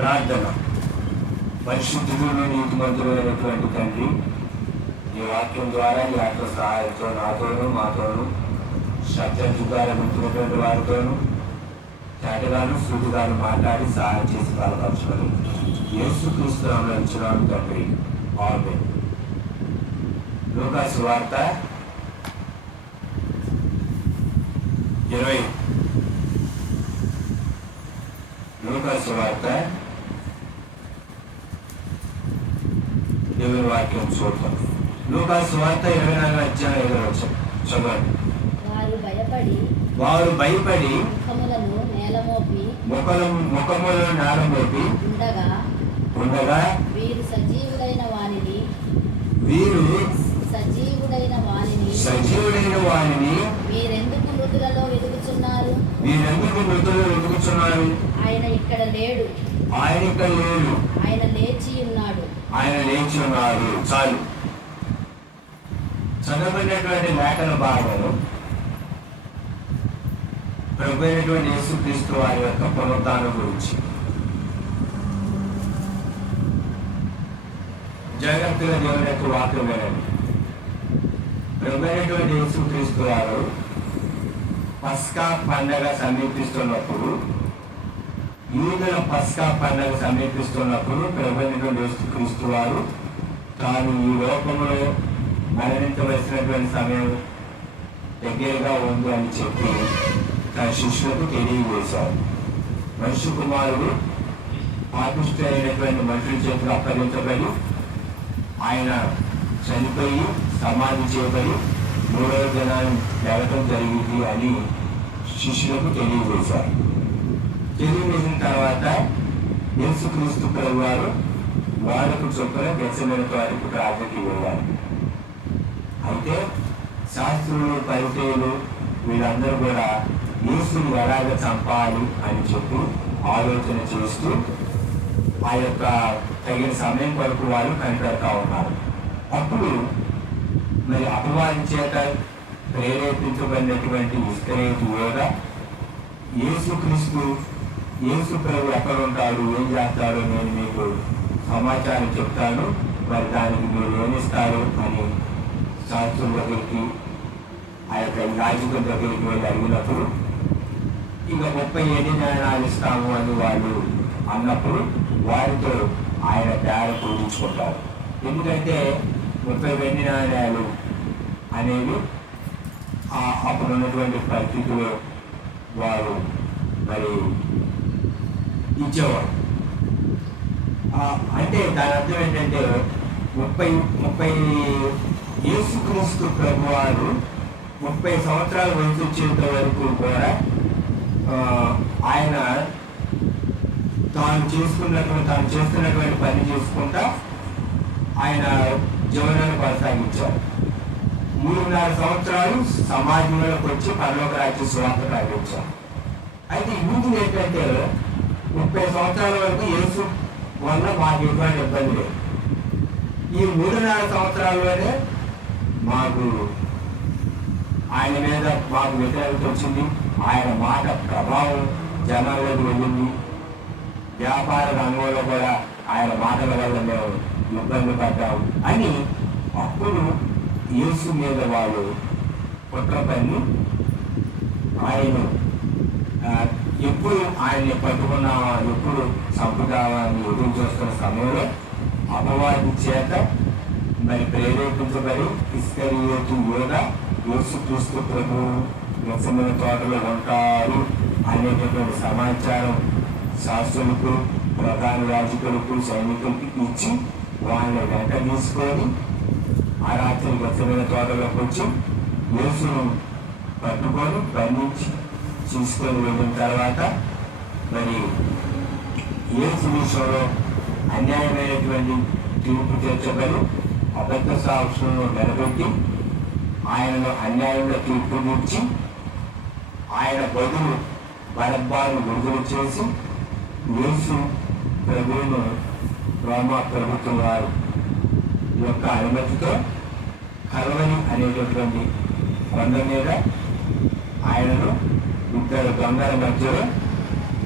ప్రార్థన. పరిశుద్ధుడు నీతిమంతుడైనటువంటి తండ్రి ఈ వాక్యం ద్వారా ఈ ఆత్మ సహాయంతో నాతోనూ మాతోనూ సత్యం ద్వారా గుర్తున్నటువంటి వారితోనూ చేటగాను సూటిగాను మాట్లాడి సహాయం చేసి బలపరచుకొని యేసు క్రీస్తునామలో ఇచ్చినాను తండ్రి. ఆమె లూకాసు వార్త ఇరవై. లూకాసు వార్త దేవుని వాక్యం చూద్దాం లూకాసు వార్త ఇరవై నాలుగు అధ్యాయం ఐదో వచ్చాం చదవండి వారు భయపడి వారు భయపడి ముఖములను నేలమోపి ముఖం ముఖములను నేలమోపి ఉండగా ఉండగా వీరు సజీవుడైన వానిని వీరు సజీవుడైన వానిని సజీవుడైన వారిని మీరెందుకు మృతులలో వెతుకుచున్నారు? వీరెందుకు వెతుకుతున్నారు ఆయన ఇక్కడ లేడు. ఆయన ఇక్కడ లేడు. ఆయన ఉన్నాడు ఆయన లేచి ఉన్నారు చాలు. చదవబడినటువంటి లేఖన భాగము ప్రభు అయినటువంటి యేసుక్రీస్తు వారి యొక్క పునరుద్ధానం గురించి. జగత్తుల దేవుని యొక్క వాక్యం వినండి. ప్రభు అయినటువంటి యేసుక్రీస్తు వారు పస్కా పండగ సమీపిస్తున్నప్పుడు యూదుల పస్కా పండగ సమీపిస్తున్నప్పుడు ప్రభుత్వ క్రీస్తు వారు తాను ఈ లోకంలో మరణించవలసినటువంటి సమయం దగ్గరగా ఉంది అని చెప్పి తన శిష్యులకు తెలియజేశారు. మనిషి కుమారుడు పాపిష్ట మనుషుల చేతికి అప్పగించబడి ఆయన చనిపోయి సమాధి చేయబడి మూడవ దినాన్ని జరగడం జరిగింది అని శిష్యులకు తెలియజేశారు. తెలియజేసిన తర్వాత యేసుక్రీస్తు ప్రభు వారు వారికి చొప్పున దశమైన వారికి ప్రార్థనకి వెళ్ళారు అయితే శాస్త్రులు పరిచయులు వీళ్ళందరూ కూడా యేసుని ఎలాగ చంపాలి అని చెప్పి ఆలోచన చేస్తూ ఆ యొక్క తగిన సమయం వరకు వారు కనిపెడతా ఉన్నారు. అప్పుడు మరి అపవాదం చేత ప్రేరేపించబడినటువంటి ఇస్కరేతు యోగ యేసుక్రీస్తు యేసు ప్రభు ఎక్కడ ఉంటాడు? ఏం చేస్తాడో నేను మీకు సమాచారం చెప్తాను. మరి దానికి మీరు ఏమిస్తారు అని శాస్త్రుల దగ్గరికి ఆ యొక్క యాజకుల దగ్గరికి వెళ్ళి అడిగినప్పుడు ఇక ముప్పై ఎన్ని న్యాయాలు ఇస్తాము అని వాళ్ళు అన్నప్పుడు వారితో ఆయన తేడ పూజించుకుంటారు ఎందుకంటే ముప్పై వెండి నాణ్యాలు అనేవి అప్పుడు ఉన్నటువంటి పరిస్థితిలో వారు మరి ఇచ్చేవాడు అంటే దాని అర్థం ఏంటంటే ముప్పై ముప్పై యేసుక్రీస్తు ప్రభు వారు ముప్పై సంవత్సరాల వయసు వచ్చేంత వరకు కూడా ఆయన తాను చేసుకున్నటువంటి తాను చేస్తున్నటువంటి పని చేసుకుంటా ఆయన జీవనాన్ని కొనసాగించారు. మూడున్నర సంవత్సరాలు సమాజంలోకి వచ్చి పరలోక రాజ్య స్వార్థ ప్రకటించారు. అయితే యూతులు ఏంటంటే ముప్పై సంవత్సరాల వరకు యేసు వల్ల మాకు ఎటువంటి ఇబ్బంది లేదు. ఈ మూడున్నర సంవత్సరాల్లోనే మాకు ఆయన మీద మాకు వ్యతిరేకత వచ్చింది. ఆయన మాట ప్రభావం జనాల్లోకి వెళ్ళింది. వ్యాపార రంగంలో కూడా ఆయన మాటల వల్ల మేము ఇబ్బంది పడ్డాము అని అప్పుడు యేసు మీద వాళ్ళు కుట్ర పని ఆయన ఎప్పుడు ఆయన్ని పట్టుకున్నామా ఎప్పుడు చంపుతామా ఎదురు చూస్తున్న సమయంలో అపవాది చేత మరి ప్రేరేపించబడి ఇస్కరియోతు యోధ యేసు క్రీస్తు ప్రభు వ్యక్తమైన తోటలో ఉంటారు అనేటటువంటి సమాచారం శాస్త్రులకు ప్రధాన రాజకులకు సైనికులకి ఇచ్చి వాళ్ళని వెంట తీసుకొని ఆ రాత్రి వ్యక్తమైన తోటలోకి వచ్చి యేసును పట్టుకొని బంధించి చూసుకొని వెళ్ళిన తర్వాత మరి ఏ విషయంలో అన్యాయమైనటువంటి తీర్పు తీర్చగలరు అబద్ధ సాక్షులను నిలబెట్టి ఆయనను అన్యాయంగా తీర్పు తీర్చి ఆయన బదులు బరబ్బాను విడుదల చేసి యేసు ప్రభువును రోమా ప్రభుత్వం వారు యొక్క అనుమతితో కలవని అనేటటువంటి కొండ మీద ఆయనను ఇద్దరు దొంగల మధ్యలో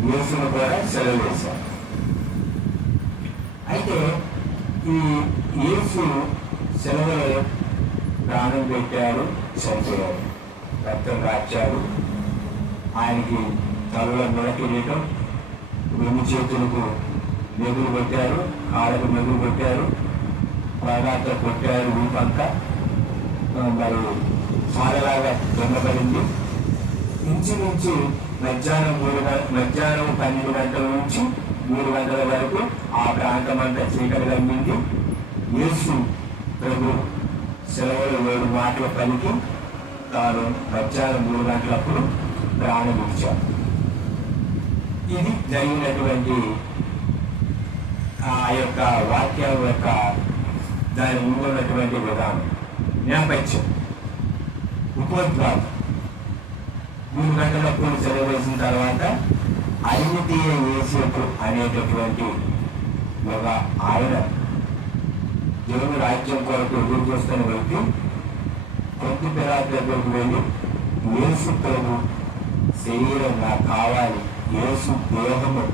యేసును కూడా సెలవు వేశారు అయితే ఈ యేసు సెలవులో ప్రాణం పెట్టారు చనిపోయారు రక్తం కాచారు ఆయనకి తలలో మెడకిరీయటం రెండు చేతులకు మెగులు కొట్టారు కాళ్ళకు మెగులు కొట్టారు బాగా కొట్టారు ఊపంతా మరి సారలాగా దొంగపడింది. ఇంచుమించు మధ్యాహ్నం మూడు మధ్యాహ్నం పన్నెండు గంటల నుంచి మూడు గంటల వరకు ఆ ప్రాంతం అంతా చీకటి కమ్మింది యేసు ప్రభు సెలవులు ఏడు మాటలు పలికి తాను మధ్యాహ్నం మూడు గంటలప్పుడు ప్రాణం ఇచ్చారు ఇది జరిగినటువంటి ఆ యొక్క వాక్యం యొక్క దాని ముందున్నటువంటి విధానం. నేపథ్యం ఉపోద్ఘాతం మూడు గంటలకు సెలవేసిన తర్వాత అరిమితీయ యేసేపు అనేటటువంటి ఒక ఆయన దేవుని రాజ్యం కొరకు ఎదురు చూస్తున్న వ్యక్తి కొద్ది పిల్లల దగ్గరకు వెళ్ళి ఏసు ప్రభు శరీరం నాకు కావాలి ఏసు దేహము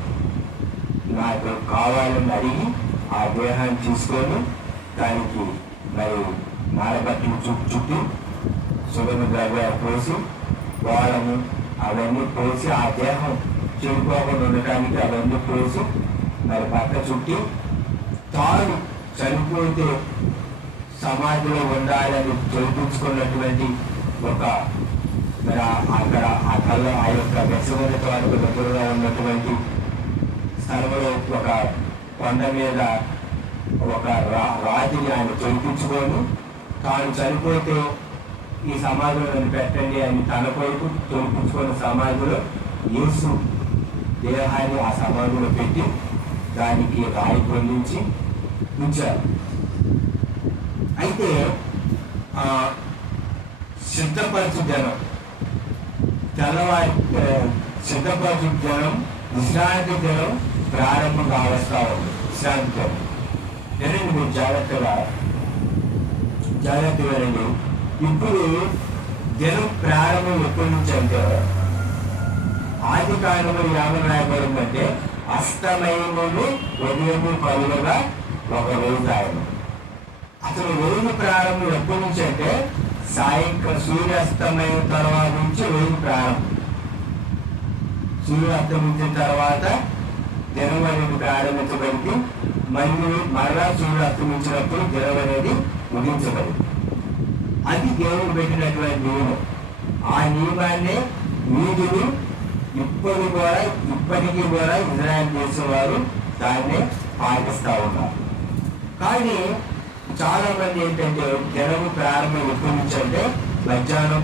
నాకు కావాలని అడిగి ఆ దేహాన్ని తీసుకొని దానికి మరి నారబట్టి చుట్టూ చుట్టూ సుగంధ ద్రవ్యాలు పోసి గోళము అవన్నీ పోసి ఆ దేహం చెడిపోకుండా ఉండటానికి అవన్నీ పోసి మరి పక్క చుట్టి తాను చనిపోతే సమాధిలో ఉండాలని చూపించుకున్నటువంటి ఒక మరి అక్కడ ఆ కళ్ళ ఆ యొక్క వ్యసమైన తోటకు దగ్గరగా ఉన్నటువంటి స్థలంలో ఒక కొండ మీద ఒక రా రాజుని ఆయన తొలిపించుకొని తాను చనిపోతే ఈ సమాజంలో పెట్టండి అని తన కొరకు తొలిపించుకున్న సమాజంలో యేసు దేహాన్ని ఆ సమాజంలో పెట్టి దానికి రాయి పొందించి ఉంచారు. అయితే ఆ సిద్ధపరచు జనం తెల్లవారి సిద్ధపరచు జనం విశ్రాంతి జనం ప్రారంభం కావస్తా ఉంది. విశ్రాంతి జనం. వినండి మీరు జాగ్రత్తగా జాగ్రత్తగా ఇప్పుడు దినం ప్రారంభం ఎప్పటి నుంచి అంటే ఆది కాలంలో యాభై రాయబడిందంటే అష్టమయములు ఉదయము పనులుగా ఒక రోజు ఆయన అసలు రోజు ప్రారంభం ఎప్పటి నుంచి అంటే సాయంకాలం సూర్యాస్తమైన తర్వాత నుంచి రోజు ప్రారంభం. సూర్యుడు తర్వాత దినం అనేది ప్రారంభించబడింది. మళ్ళీ మరలా సూర్యుడు అస్తమించినప్పుడు దినం అనేది ముగించబడింది. అది దేవుడు పెట్టినటువంటి నియమం. ఆ నియమాన్ని వీధులు ఇప్పుడు కూడా ఇప్పటికీ కూడా ఇజ్రాయల్ దేశం వారు దాన్ని పాటిస్తూ ఉన్నారు. కానీ చాలా మంది ఏంటంటే జనము ప్రారంభం ఎప్పటి నుంచి అంటే మధ్యాహ్నం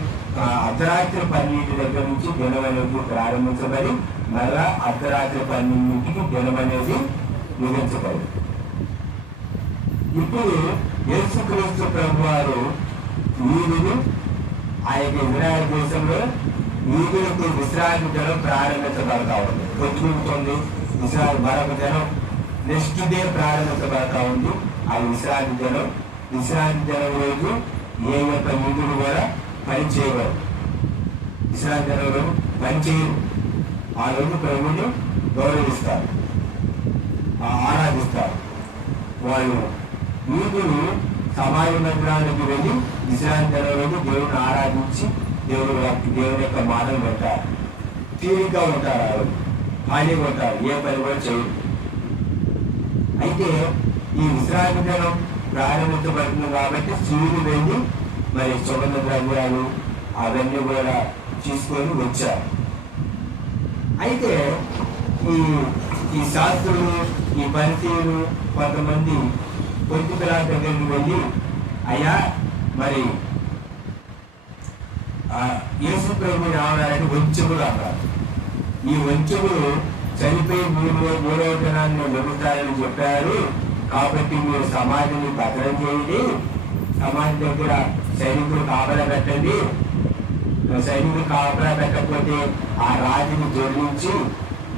అర్ధరాత్రి పన్నెండు దగ్గర నుంచి దినం అనేది ప్రారంభించబడి మళ్ళా అర్ధరాత్రి పన్నెండింటికి దినం అనేది ముగించబడి ఇప్పుడు యేసుక్రీస్తు ప్రభు వారు వీధులు ఆ యొక్క ఇజ్రాయల్ దేశంలో వీధులకు విశ్రాంతి జనం ప్రారంభించబడతా ఉంది పొద్దుకుంటుంది విశ్రాంతి మరొక జనం. నెక్స్ట్ డే ప్రారంభించబడతా ఉంది ఆ విశ్రాంతి జనం. విశ్రాంతి జనం రోజు ఏ యొక్క వీధులు కూడా పని చేయగలరు విశ్రాంతి దినం పని చేయరు ఆ రోజు ప్రభుని గౌరవిస్తారు. ఆ ఆరాధిస్తారు. వాళ్ళు యూదులు సమాజ మందిరానికి వెళ్ళి విశ్రాంతి రోజు దేవుని ఆరాధించి దేవుడు దేవుని యొక్క మాటలు పెట్టారు. తీరిగ్గా ఉంటారు ఆ ఖాళీగా ఉంటారు. ఏ పని కూడా చేయరు. అయితే ఈ విశ్రాంతి దినం ప్రారంభించబడుతుంది కాబట్టి సూర్యుడు వెళ్ళి మరి సుగంధ ద్రవ్యాలు అవన్నీ కూడా తీసుకొని వచ్చారు. అయితే ఈ ఈ శాస్త్రులు ఈ పరిచయులు కొంతమంది పొద్దు పిల్లల దగ్గరికి వెళ్ళి అయ్యా మరి ఆ యేసు ప్రభు రావడానికి వంచములు అన్నారు. ఈ వంచములు చనిపోయి మూడు మూడవ దినాన్ని వెలుగుతారని చెప్పారు. కాబట్టి మీరు సమాధిని భద్రం చేయండి. సమాధి దగ్గర సైనికులు కాపలా పెట్టండి. సైనికులు కాపలా పెట్టకపోతే ఆ రాజుని జోడించి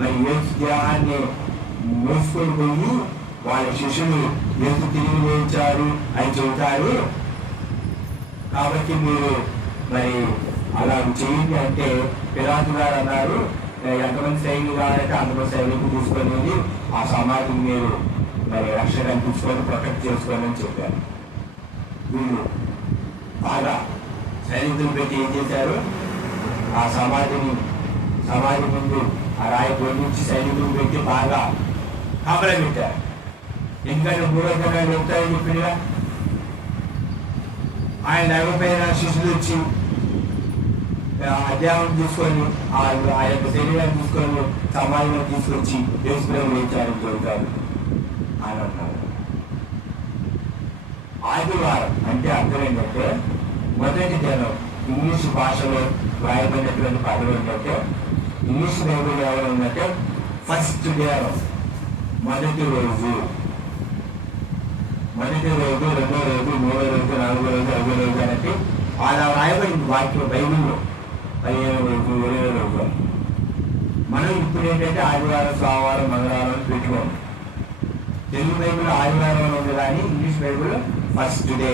మరి యేసు దేహాన్ని మోసుకొని పోయి వాళ్ళ శిష్యులు ఎందుకు తిరిగి వేయించారు అని చెబుతారు. కాబట్టి మీరు మరి అలా చేయండి అంటే పిరాజు గారు అన్నారు ఎంతమంది సైనికులు కావాలంటే అంతమంది సైనికులు తీసుకొని వెళ్ళి ఆ సమాధిని మీరు మరి రక్షణ కల్పించుకొని ప్రొటెక్ట్ చేసుకోండి అని చెప్పారు. వీళ్ళు బాగా సైనికులు పెట్టి ఏం చేశారు? ఆ సమాధిని సమాధి ముందు ఆ రాయి పొందించి సైనికులు పెట్టి బాగా కాపలా పెట్టారు. ఎందుకంటే పూర్వకంగా జనాలు చెప్తారని ఆయన నగపైన శిష్యులు వచ్చి అధ్యాయం తీసుకొని ఆ యొక్క శరీరాన్ని తీసుకొని సమాజంలో తీసుకొచ్చి దేశప్రేమ వేయించారని చెబుతారు అని అంటారు. ఆదివారం అంటే అర్థం ఏంటంటే మొదటి జనం ఇంగ్లీష్ భాషలో రాయబడినటువంటి పదవి ఏంటంటే ఇంగ్లీష్ బైబుల్ ఎవరు ఉందంటే ఫస్ట్ డే మొదటి రోజు మొదటి రోజు రెండో రోజు మూడో రోజు నాలుగో రోజు ఐదో రోజు అనేది అలా రాయబడింది వాక్యం బైబిల్లో. పదిహేను రోజు ఇరవై రోజు మనం ఇప్పుడు ఏంటంటే ఆదివారం సోమవారం మంగళవారం అని తెలుగు బైబిల్ ఆదివారం అని ఉంది కానీ ఇంగ్లీష్ బైబిల్ ఫస్ట్ డే.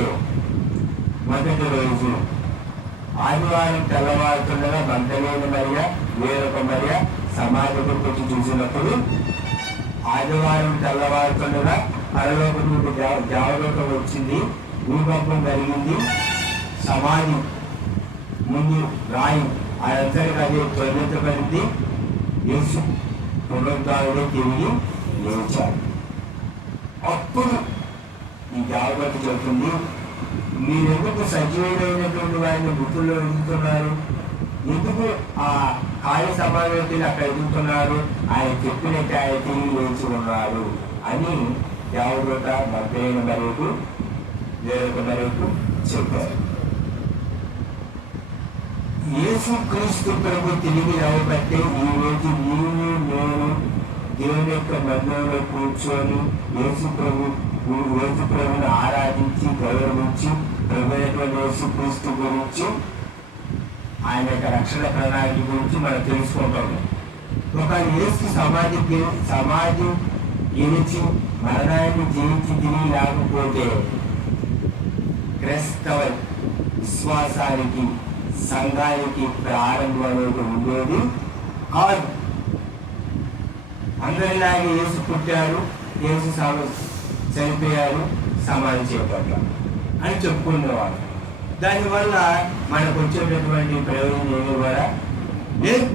మొదటి రోజు. ఆదివారం తెల్లవారుతుండగా మంటలేని మరియ వేరొక మరియ సమాజకు వచ్చి చూసినప్పుడు ఆదివారం తెల్లవారుతుండగా పరలోక నుండి దేవ వచ్చింది భూకంపం జరిగింది సమాధి ముందు రాయి అదంతరికి అది తొలగించబడింది యేసు పునరుద్ధారుడే తిరిగి లేచాడు. అప్పుడు ఈ జాగ్రత్త చెబుతుంది మీరెందుకు సజీవుడైనటువంటి వారిని గుర్తుల్లో ఎదుగుతున్నారు ఎందుకు ఆ ఖాళీ సమావేశం అక్కడ ఎదుగుతున్నారు ఆయన చెప్పినట్టు ఆయన తిరిగి లేచి ఉన్నారు అని దేవదూత మధ్యైన మరేకు వేరొక మరేకు చెప్పారు. యేసు క్రీస్తు ప్రభు తిరిగి రావబట్టే ఈ రోజు నీవు నేను దేవుని యొక్క మందిరంలో కూర్చొని యేసు ప్రభు యేసు ప్రభుని ఆరాధించి గౌరవించి ప్రభు అయినటువంటి యేసు క్రీస్తు గురించి ఆయన యొక్క రక్షణ ప్రణాళిక గురించి మనం తెలుసుకుంటాము ఒక యేసు సమాధికి సమాధి గెలిచి మరణాన్ని జీవించి తిరిగి రాకపోతే క్రైస్తవ విశ్వాసానికి సంఘానికి ప్రారంభం అనేది ఉండేది కాదు. అందరిలాగే యేసు పుట్టారు యేసు చనిపోయారు సమాధి చేపట్టారు అని చెప్పుకునేవారు. దానివల్ల మనకు వచ్చేటటువంటి ప్రయోజనం ఏమి కూడా లేదు.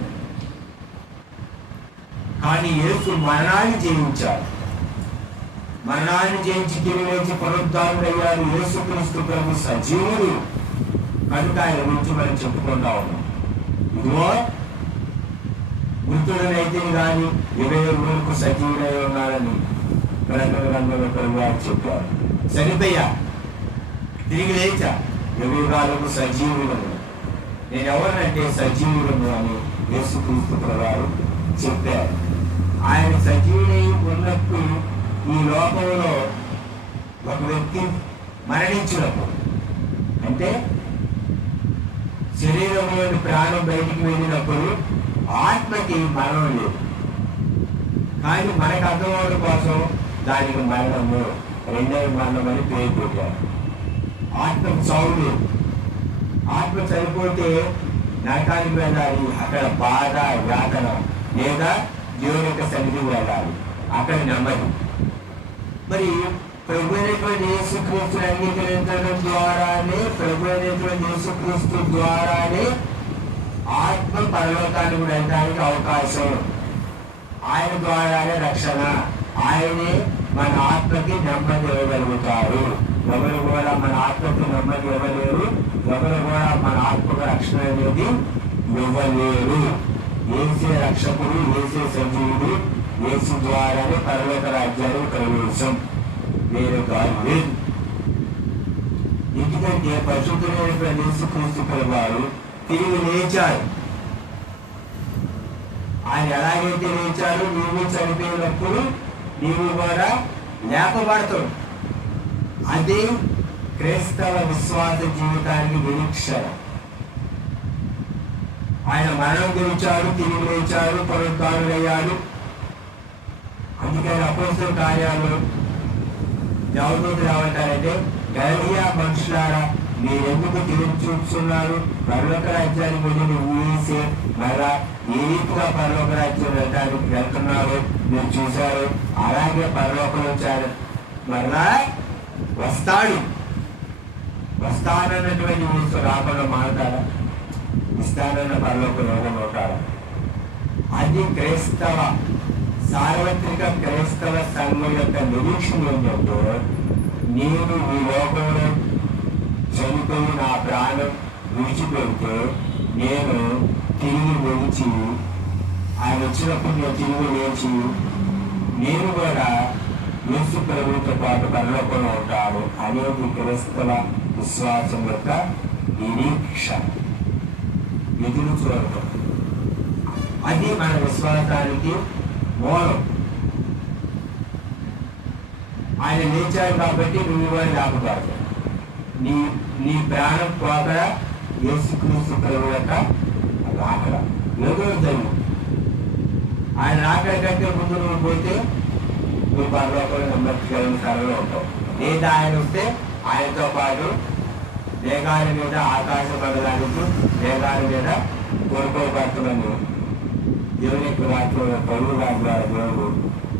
కానీ యేసు మరణాన్ని జయించాడు. మరణాన్ని జయించి తిరిగి లేచి పునరుద్ధారుడయ్యారు యేసు క్రీస్తు ప్రభు సజీవుడు. కనుక ఆయన గురించి మనం చెప్పుకుంటా ఉన్నాం. ఇదిగో మృతుడనైతే కానీ ఇరవై రోజులకు సజీవుడై ఉన్నారని ప్రకటన గ్రంథంలో ప్రభు వారు చెప్పారు. చనిపోయా తిరిగి లేచా. యుగాలకు సజీవులను నేను ఎవరినంటే సజీవులను అని యేసుక్రీస్తు ప్రభావం చెప్పారు. ఆయన సజీవుడై ఉన్నప్పుడు ఈ లోకంలో ఒక వ్యక్తి మరణించినప్పుడు అంటే శరీరంలోని ప్రాణం బయటికి వెళ్ళినప్పుడు ఆత్మకి మరణం లేదు. కానీ మనకు అర్థమవడం కోసం దానికి మరణము రెండవ మరణం అని పేరు పెట్టారు. ఆత్మకు చావు లేదు ఆత్మ చనిపోతే నరకానికి వెళ్ళాలి. అక్కడ బాధ యాతన లేదా దేవుని యొక్క సన్నిధి వెళ్ళాలి అక్కడ నెమ్మది మరి ప్రభు అయినటువంటి యేసుక్రీస్తుని అంగీకరించడం ద్వారానే ప్రభు అయినటువంటి యేసుక్రీస్తు ద్వారానే ఆత్మ పరలోకానికి వెళ్ళడానికి అవకాశం ఆయన ద్వారానే రక్షణ. ఆయనే మన ఆత్మకి నెమ్మది ఇవ్వగలుగుతారు. ఎవరు కూడా మన ఆత్మకి నెమ్మది ఇవ్వలేరు. ఎవరు కూడా మన ఆత్మకు రక్షణ అనేది ఇవ్వలేరు. ఏసే రక్షకుడు ఏసే సజీవుడు ఏసు ద్వారానే పరలోక రాజ్యానికి ప్రవేశం వేరే కాదు ఎందుకంటే పరిశుద్ధమైన యేసుక్రీస్తు వారు తిరిగి లేచారు. ఆయన ఎలాగైతే లేచారు నీవు చనిపోయినప్పుడు నీవు కూడా లేపబడతావు. అదే క్రైస్తవ విశ్వాస జీవితానికి నిరీక్షణ ఆయన మరణం గురించారు తిరిగి లేచారు పునరుద్ధారులయ్యారు అందుకని అపోస్తుల కార్యాలు దేవదూతలు ఏమంటారంటే గలియా మనుషులారా మీరెందుకు తిరిగి చూస్తున్నారు పర్లోక రాజ్యానికి వెళ్ళిన ఊసే మళ్ళా ఏ రీతిగా పర్లోక రాజ్యం వెళ్ళడానికి వెళ్తున్నారు మీరు చూశారు. అలాగే పరలోకం వచ్చారు మరలా వస్తాడు. వస్తానన్నటువంటి ఊసు రాకుండా మారుతారా ఇస్తానన్న పరలోకం ఎవరు అది క్రైస్తవ సార్వత్రిక క్రైస్తవ సంఘం యొక్క నిరీక్షణ ఏంటంటే నేను ఈ లోకంలో చనిపోయి నా ప్రాణం విడిచిపెడితే నేను తిరిగి లేచి ఆయన వచ్చినప్పుడు నేను తిరిగి లేచి నేను కూడా యేసు ప్రభువుతో పాటు పరలోకంలో ఉంటాను అనేది క్రైస్తవ విశ్వాసం యొక్క నిరీక్ష ఎదురు చూడటం అది మన విశ్వాసానికి మూలం. ఆయన లేచాడు కాబట్టి నువ్వు వాడిని ఆపుతాడు నీ నీ ప్రాణం పోకడ యేసుక్రీస్తు ప్రభు యొక్క రాకడ. ఏదో ఆయన రాకడ కంటే ముందు నువ్వు పోతే నువ్వు పరలోకంలో నెమ్మదిగా స్థలంలో ఉంటావు. లేదా ఆయన వస్తే ఆయనతో పాటు మేఘాల మీద ఆకాశ పడడానికి మేఘాల మీద కొనుక్కోబడుతున్నాను దేవుని యొక్క వాక్యంలో పరువు గారి ద్వారా దేవుడు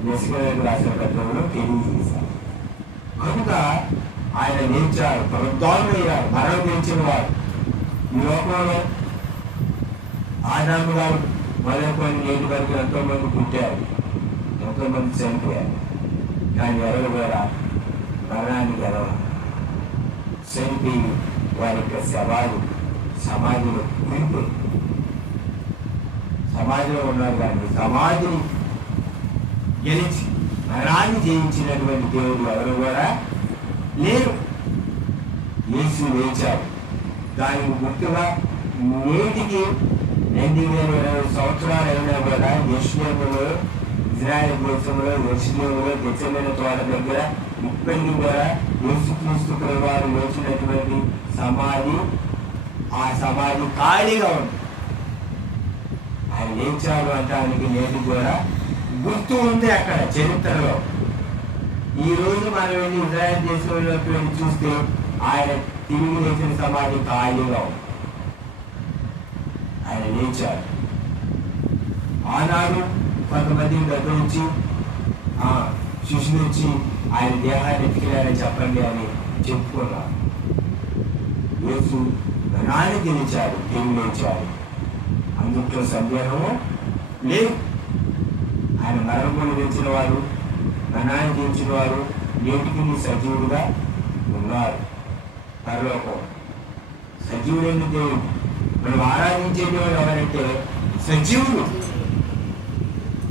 నిష్కరకు రాసిన పత్రంలో తెలియజేశారు. కనుక ఆయన లేచారు పునరుద్ధారులయ్యారు మరణం గెలిచిన వారు. ఈ లోకంలో ఆదాము గారు మొదలుకొని నేటి వరకు ఎంతో మంది పుట్టారు ఎంతో మంది చనిపోయారు. కానీ ఎవరు కూడా మరణానికి గెలవాలి చనిపోయి వారి యొక్క శవాలు సమాధిలో కూలిపోయి సమాజంలో ఉన్నారు కానీ సమాజం గెలిచి మరణాన్ని జయించినటువంటి దేవుడు ఎవరు కూడా లేరు. యేసు లేచారు దానికి గుర్తుగా నేటికి రెండు వేల ఇరవై సంవత్సరాలు అయినా కూడా యశ్వములో ఇజ్రాయల్ దేశంలో యశ్వములో గెచ్చమైన తోట దగ్గర ఇప్పటికీ కూడా యేసుక్రీస్తు వారు లేచినటువంటి సమాధి ఆ సమాధి ఖాళీగా ఉంది. ఆయన లేచాడు అంటానికి లేదు కూడా గుర్తు ఉంది అక్కడ చరిత్రలో. ఈ రోజు మనం వెళ్ళి ఇజ్రాయల్ దేశంలోకి వెళ్ళి చూస్తే ఆయన తిరిగి లేచిన సమాధి ఖాళీగా ఉంది. ఆయన లేచాడు ఆనాడు కొంతమంది దగ్గర నుంచి ఆ, శిష్యులు వచ్చి ఆయన దేహాన్ని ఎత్తుకెళ్ళారని చెప్పండి అని చెప్పుకున్నారు యేసు ధనాన్ని గెలిచాడు తిరిగి లేచారు అందుట్లో సందేహము లేదు. ఆయన మరణములు గెలిచిన వారు ధనాన్ని గెలిచిన వారు నేటికి సజీవుడుగా ఉన్నారు. పరలోకం. సజీవుడైన దేవుడు. మనం ఆరాధించే దేవుడు ఎవరంటే సజీవుడు.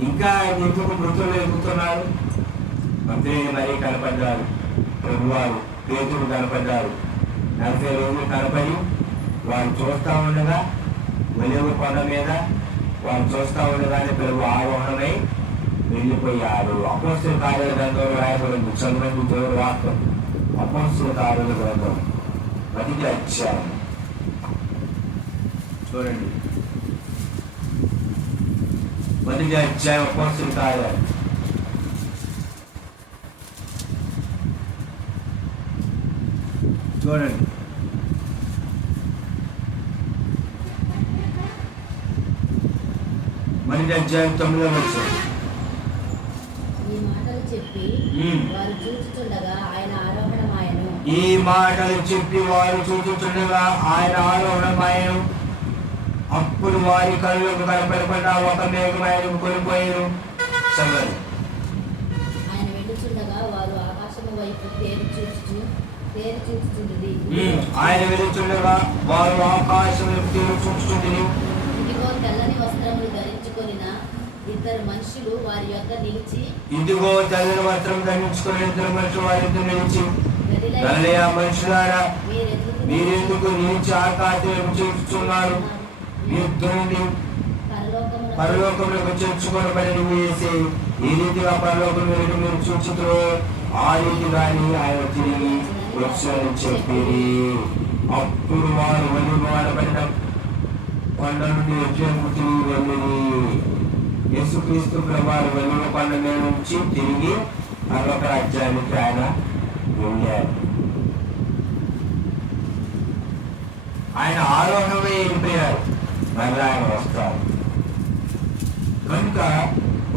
ఇంకా ఆయన ఎందుకు మృతులు ఎదుగుతున్నారు? మంత్రి మరీ కనపడ్డారు. ప్రభువారు పేతుడు కనపడ్డారు. నలభై రోజులు కనపడి వారు చూస్తూ ఉండగా వెలుగు కొండ మీద వారు చూస్తూ ఉండగానే ప్రభు ఆరోహణమై వెళ్ళిపోయారు అపోస్తుల కార్యాల గ్రంథంలో రాయబడింది. చదువుకు దేవుడు వాక్యం. అపోస్తుల కార్యాల గ్రంథం. మొదటి అధ్యాయం. చూడండి. మొదటి అధ్యాయం అపోస్తుల కార్యాలు. చూడండి మొదటి అధ్యాయం తొమ్మిదో వచ్చాడు ఈ మాటలు చెప్పి. వారు చూచుతుండగా ఆయన ఆరోహణమాయను. అప్పుడు వారి కళ్ళకు కనపడకుండా ఒక మేఘమాయను కొనిపోయాను సంగతి ఆయన వెళ్ళుచుండగా వారు ఆకాశము వైపు తేరు చూచుచు తేరు చూచుచుండది ఉమ్, ఆయన వెళుతుండగా వారు ఆకాశం చూస్తుంది ఇదిగో తెల్లని వస్త్రములు ధరించుకొనిన ఇద్దరు మనుషులు వారి యొక్క నిలిచి ఇదిగో తెల్లని వస్త్రం ధరించుకుని ఇద్దరు మనుషులు వారి ఇద్దరు నిలిచి. మనుషులారా మీరెందుకు నిలిచి ఆకాశం చూస్తున్నారు మీ పరలోకమున పరలోకంలోకి చేర్చుకోబడి వేసి ఈ రీతిగా పరలోకం వెళ్ళి మీరు చూచుతురో ఆ రీతిగాని ఆయన తిరిగి వచ్చారని చెప్పిరి అప్పుడు వారు వెళ్ళి కొండ నుండి వచ్చేందుకు తిరిగి వెళ్ళిరి యేసుక్రీస్తు ప్రభావం వెలువ కొండ మీద నుంచి తిరిగి మరొక రాజ్యానికి ఆయన వెళ్ళారు ఆయన ఆరోహణమే వెళ్ళిపోయారు. మరలా ఆయన వస్తారు కనుక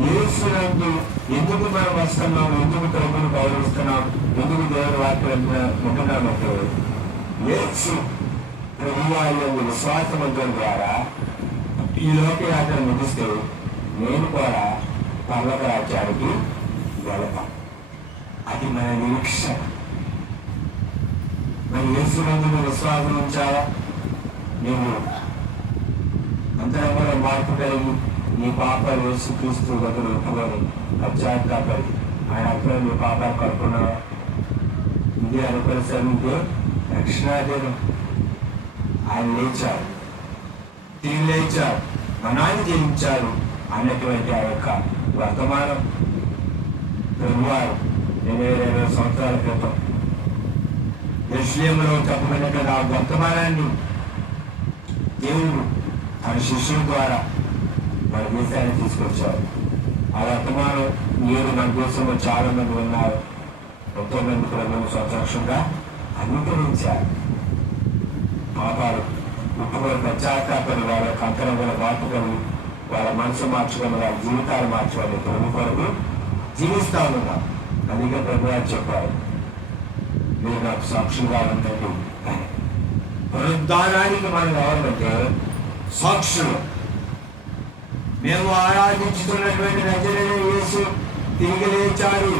యేసునందు ఎందుకు మనం వస్తున్నాం? ఎందుకు ప్రభుని గౌరవిస్తున్నాం ఎందుకు దేవుని వాక్యం ఉంటున్నామంటే యేసు ప్రభు విశ్వాసం విశ్వాసవంతుల ద్వారా ఈ లోకయాత్ర ముగిస్తే నేను కూడా పర్వత రాజ్యానికి వెళతాం అది మన నిరీక్షణ. మరి యేసునందు మందుని విశ్వాసం ఉంచావా? నేను అంతరంగంలో మార్పు కలిగి నీ పాపాలు వేసి క్రీస్తు బదులు ఒప్పుకొని పశ్చాత్తాపడి ఆయన అక్కడ నీ పాపాలు కడుక్కున్నావా ఇది అనుకరిస్తే రక్షణాదేవం ఆయన లేచారు. తిరిగి లేచారు. మనాన్ని జయించారు. అనేటువంటి ఆ యొక్క వర్తమానం ప్రభువారు ఇరవై ఇరవై సంవత్సరాల క్రితం. విషయంలో చెప్పబడిన ఆ వర్తమానాన్ని దేవుడు తన శిష్యుల ద్వారా మన దేశాన్ని తీసుకొచ్చారు. ఆ వర్తమానం నేడు మన దేశంలో చాలా మంది ఉన్నారు. ఎంతో సంతోషంగా ప్రభుత్వ అంగీకరించారు పాపాలు ఇప్పుడు పశ్చాత్తాపడి వాళ్ళ కంకణం వాళ్ళ మార్పుకొని వాళ్ళ మనసు మార్చుకొని వాళ్ళ జీవితాలు మార్చుకొని ప్రభు కొరకు జీవిస్తా ఉన్నారు అందుకే ప్రభు గారు చెప్పారు మీరు నాకు సాక్షులుగా ఉండండి పునరుద్ధానానికి మనం ఎవరంటే సాక్షులు. మేము ఆరాధించుతున్నటువంటి నజరైన యేసు తిరిగి లేచారు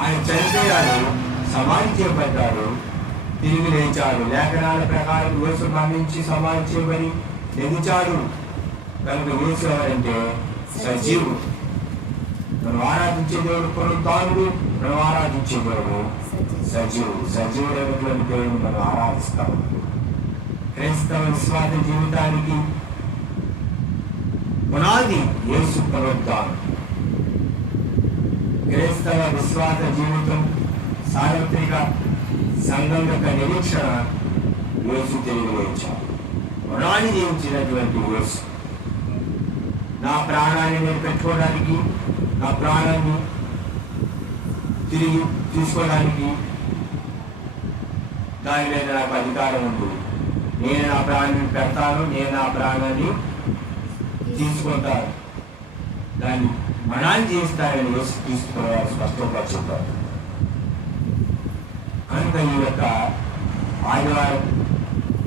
ఆయన చనిపోయారు సమాధి చేయబడ్డారు. తిరిగి లేచారు. లేఖనాల ప్రకారం యేసు మరణించి సమాధి చేయబడి లెగిచాడు. కనుక యేసు ఎవరంటే సజీవుడు. మనం ఆరాధించే దేవుడు పునరుద్ధానుడు మనం ఆరాధించే దేవుడు సజీవుడు. సజీవుడైనటువంటి దేవుడు మనం ఆరాధిస్తాం. క్రైస్తవ విశ్వాస జీవితానికి పునాది యేసు పునరుద్ధానం క్రైస్తవ విశ్వాస జీవితం సార్వత్రిక సంఘం యొక్క నిరీక్షణ యేసు తిరిగి రుణాన్ని జీవించినటువంటి యేసు నా ప్రాణాన్ని నేను పెట్టుకోవడానికి నా ప్రాణాన్ని తిరిగి తీసుకోవడానికి దాని మీద నాకు అధికారం ఉంది. నేను నా ప్రాణాన్ని పెడతాను నేను నా ప్రాణాన్ని తీసుకుంటాను. దాన్ని మనాన్ని చేస్తానని యేసు తీసుకున్నారు స్పష్టపరుచుతారు కనుక ఈ యొక్క ఆదివారం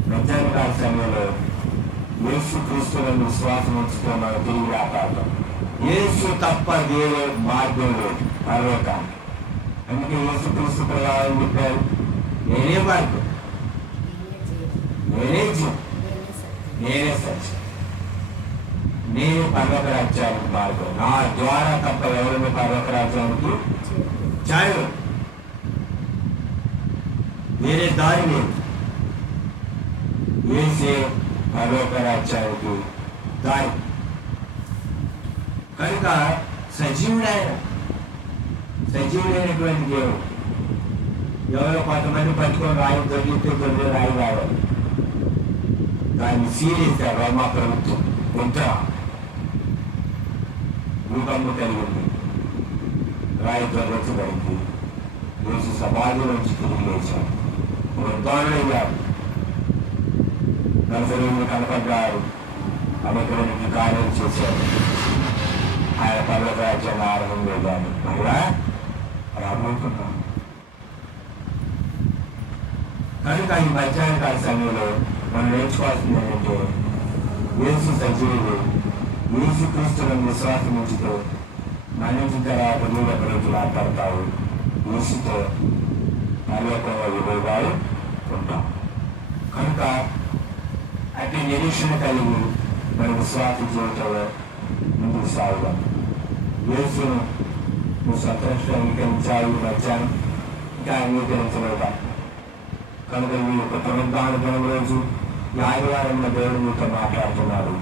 మధ్యాహ్నకాల సమయంలో యేసు క్రీస్తులను విశ్వాసం ఉంచుకుని మనం తిరిగి రాకాడతాం యేసు తప్ప వేరే మార్గం లేదు పర్వకాన్ని అందుకే యేసు క్రీస్తు ప్రయాణం చెప్పారు నేనే మార్గం నేనే జీవం నేనే సత్యం నేను పర్వత రాజ్యానికి మార్గం. నా ద్వారా తప్ప ఎవరిని పర్వత రాజ్యానికి చాలు వేరే దారి లేదు. వేసే పర్వత రాజ్యానికి దారి. కనుక సజీవుడైన సజీవుడైనటువంటి దేవుడు ఎవరో కొంతమంది పట్టుకొని రాయి దొరికితే దొరికి రాయి రావాలి. దాన్ని సీలేశారు రోమా ప్రభుత్వం. ముద్ర భూకంపం కలిగింది రాయి దొరకబడింది రోజు సమాధి నుంచి తిరిగి లేచారు వృద్ధానులయ్యారు నర్సరీలు కనపడ్డారు అనేకమైన కార్యం చేశారు ఆయన పర్వత రాజ్యాన్ని ఆరంభం లేదాన్ని మళ్ళా రాబోతున్నాం కనుక ఈ మధ్యాహ్న కాల సమయంలో మనం నేర్చుకోవాల్సింది ఏంటంటే యేసు సజీవుడు యేసు క్రీస్తులను విశ్వాసం ఉంచుతూ మరణించిన తర్వాత నువ్వు ఒక రోజు మాట్లాడతావు యేసుతో పర్వతంలో విభేదాలు ఉంటాం. కనుక అట్టి నిరీక్షణ కలిగి మన విశ్వాస జీవితంలో ముందుకు సాగుదాం. యేసును నువ్వు సంతోషంగా అంగీకరించావు ఈ మధ్యాహ్నం ఇంకా అంగీకరించలేదా? కనుక ఈ యొక్క పునరుద్ధాన దినం రోజు ఈ ఆదివారంలో దేవుడు మీతో మాట్లాడుతున్నాడు.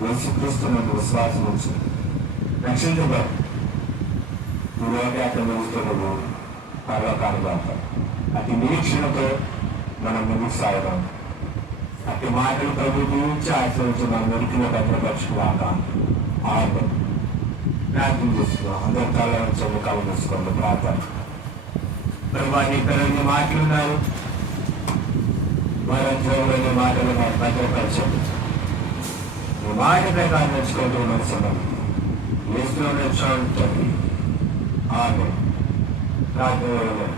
యేసుక్రీస్తున్న విశ్వాసం ఉంచు రక్షించబడు ఈ లోకయాత్ర ముగిస్తున్నది పర్వకాలు కాదు అతి నిరీక్షణతో మనం ముందుకు సాగుదాం అతి మాటలు ప్రభు గురించి ఆశ్రయించి మనం ఉనికిలో భద్రపరచుకున్నాక ఆమె ప్రార్థన చేసుకున్నాం అందరి తల నుంచి కళ్ళు మూసుకోండి ప్రార్థన ప్రభా నీ పిల్లల్ని మాట్లాడినారు వారంలో భద్రపరచండి మాటలు మాకు భద్రపరచండి నీ మాట ప్రకారం నడుచుకుంటూ నడుస్తున్నాం ఏసులో నడుచుకుంటుంది ఆమె ప్రార్థన